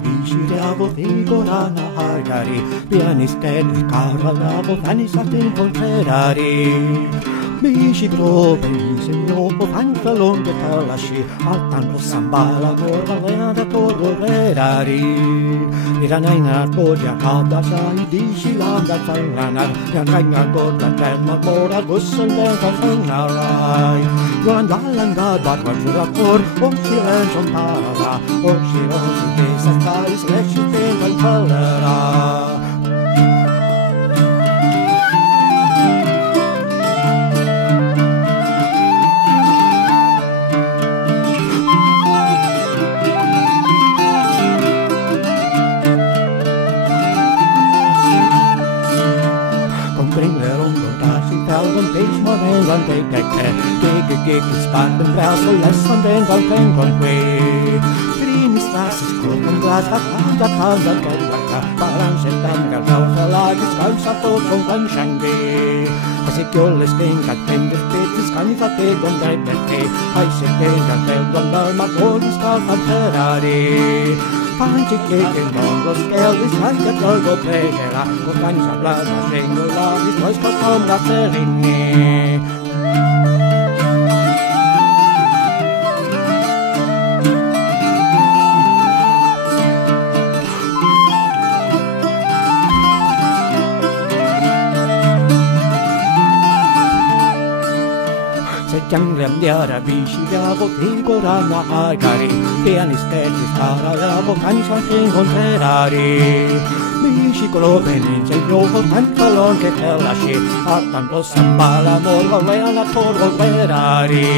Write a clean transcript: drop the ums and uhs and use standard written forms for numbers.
visireavo figurana hargari, pianisteet kaaralaavo vänisat incontrerari. Viisi provensen jopo pantalon de talashi, altan rossan bala korvaleada torvorerari. Niitä näinä kodja kautasa i viisi langat fanganar, ja näinä kodja tämmät morat bussen lenkan fangarai. Joan vallangaad varvarsura kor, oksilen som para, oksilen som visas kais, läksiten kan kallera. Den pejsmaren van tekekke, keke spaten bras og lessan den van pengon kve. Triinistrasis korten glas, hakanda palda kellaka, paransetan galkauta lagis kausa totson kan shange. Hasik jolles kenkat pendes petis kanifa tegon dreipete, haiset kenkat pelgon varmat olis kalfan Ferrari. Panchi keken dongos kelvis haikat olgo pekera, kun kansa blada sengola, vis noiskos omra serinne. Chẳng lem diara visireavo figurana hargari, pianisteet kaaraleavo vänisat incontrerari. Viisi provensen jopo pantalon de talashi, altan rossan bala morvaleana torvolverari.